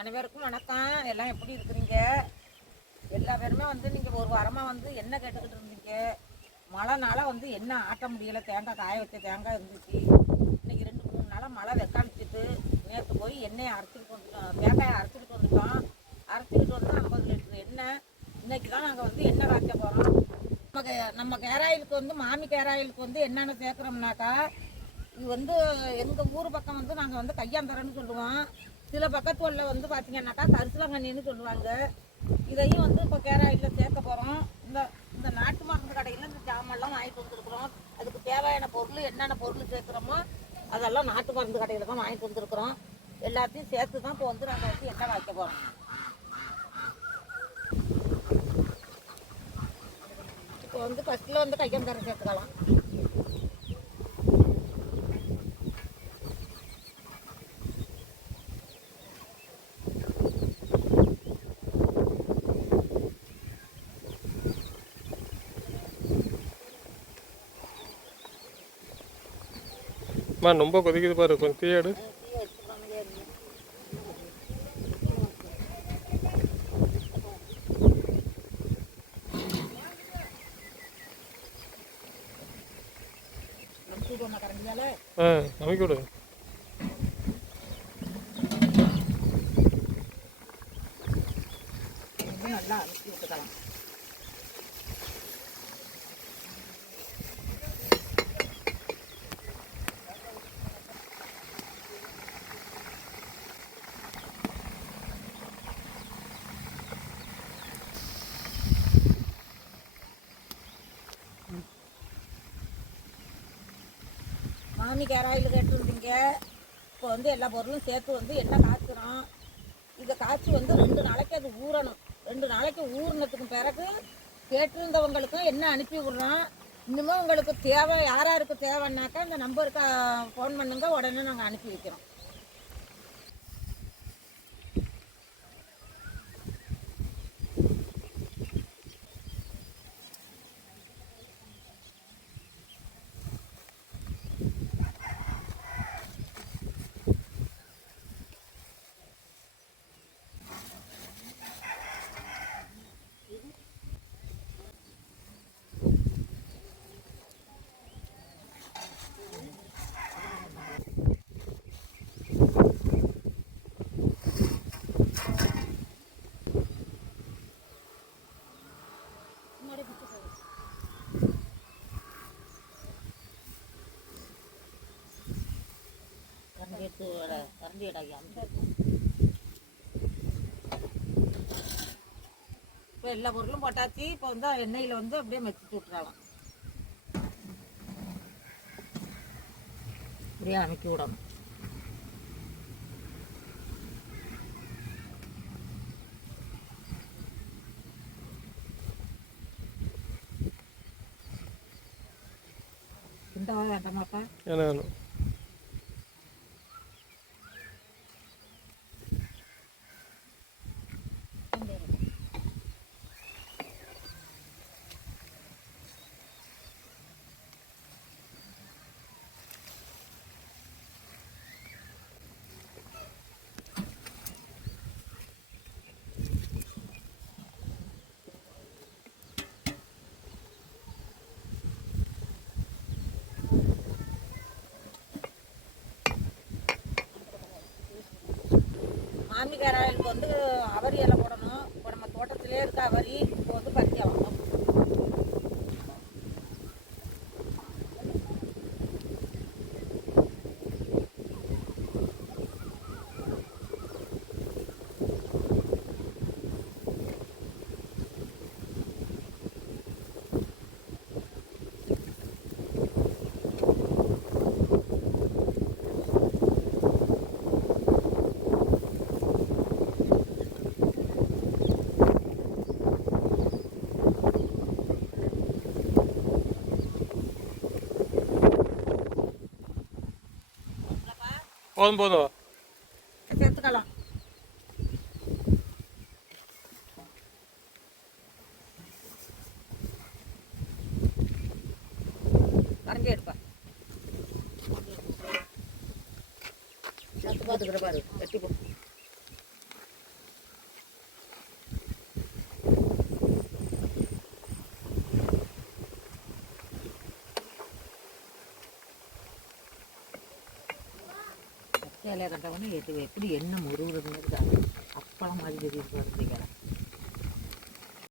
அனைவருக்கும் வணக்கம். எல்லாம் எப்படி இருக்கிறீங்க? எல்லா பேருமே நீங்கள் ஒரு வாரமாக என்ன கேட்டுக்கிட்டு இருந்தீங்க? மழைனால என்ன ஆட்ட முடியலை. தேங்காய் காய வச்ச தேங்காய் இருந்துச்சு. இன்றைக்கி 2-3 நாளாக மழை வெக்காமிச்சிட்டு நேற்று போய் எண்ணெயை அரைச்சிக்கிட்டு வந்துட்டோம். தேங்காயை அரைச்சிக்கிட்டு வந்துட்டோம். அரைச்சிக்கிட்டு வந்து 50 லிட்டர் எண்ணெய். இன்றைக்கி தான் நாங்கள் எண்ணெய் காய்ச்ச போகிறோம். நம்ம கேராயிலுக்கு மாமி கேராயிலுக்கு என்னென்ன சேர்க்குறோம்னாக்கா, இது எங்கள் ஊர் பக்கம் நாங்கள் கையாந்தரன்னு சொல்லுவோம். சில பக்கத்துல பார்த்தீங்கன்னாக்கா கரிசலாங்கண்ணின்னு சொல்லுவாங்க. இதையும் இப்போ கேராயில் சேர்க்க போகிறோம். இந்த நாட்டு மருந்து கடையில் இந்த ஜாமெல்லாம் வாங்கிட்டு வந்துருக்குறோம். அதுக்கு தேவையான பொருள் என்னென்ன பொருள் சேர்க்குறோமோ அதெல்லாம் நாட்டு மருந்து கடையில் தான் வாங்கிட்டு வந்துருக்குறோம். எல்லாத்தையும் சேர்த்து தான் இப்போ நாங்கள் எண்ணெய் வாய்க்க போகிறோம். இப்போ ஃபஸ்ட்டில் கையாந்தரம் சேர்த்துக்கலாம். ரொம்ப கொதிக்குது பாரு, கொஞ்சம் தீயாடு. அமைக்க விடு. நல்லா அமுக்கி விட்டுக்கலாம். மாமி கேராயில் கேட்டுருந்தீங்க. இப்போ எல்லா பொருளும் சேர்த்து எண்ணெய் காய்ச்சுறோம். இதை காய்ச்சி 2 நாளைக்கு அது ஊறணும். 2 நாளைக்கு ஊறினதுக்கு பிறகு கேட்டிருந்தவங்களுக்கும் எண்ணெய் அனுப்பி விட்றோம். இன்னுமே உங்களுக்கு தேவை, யாராருக்கு தேவைன்னாக்கா இந்த நம்பருக்கு ஃபோன் பண்ணுங்க, உடனே நாங்கள் அனுப்பி வைக்கிறோம். இப்போ எல்லா பொருளும் போட்டாச்சு. இப்போ எண்ணெயில் அப்படியே மெச்சிட்டு விட்டுறலாம். அப்படியே அமைக்கி விடணும். கிண்டவா வேண்டாமாப்பா? வேணும். மாமி கேராயிலுக்கு அவரி இலை போடணும். இப்போ நம்ம தோட்டத்திலே இருக்க அவரி இப்போ பறிக்க ஆகணும். போதும் சேர்த்துக்கலாம். கரைஞ்சி எடுப்பா. பார்த்துக்கிற பாரு, வெட்டி போ. சேலையை கட்டவொடனே எப்படி என்ன முருகுறதுன்னு இருக்காது அப்பளம் மாதிரி இருக்காது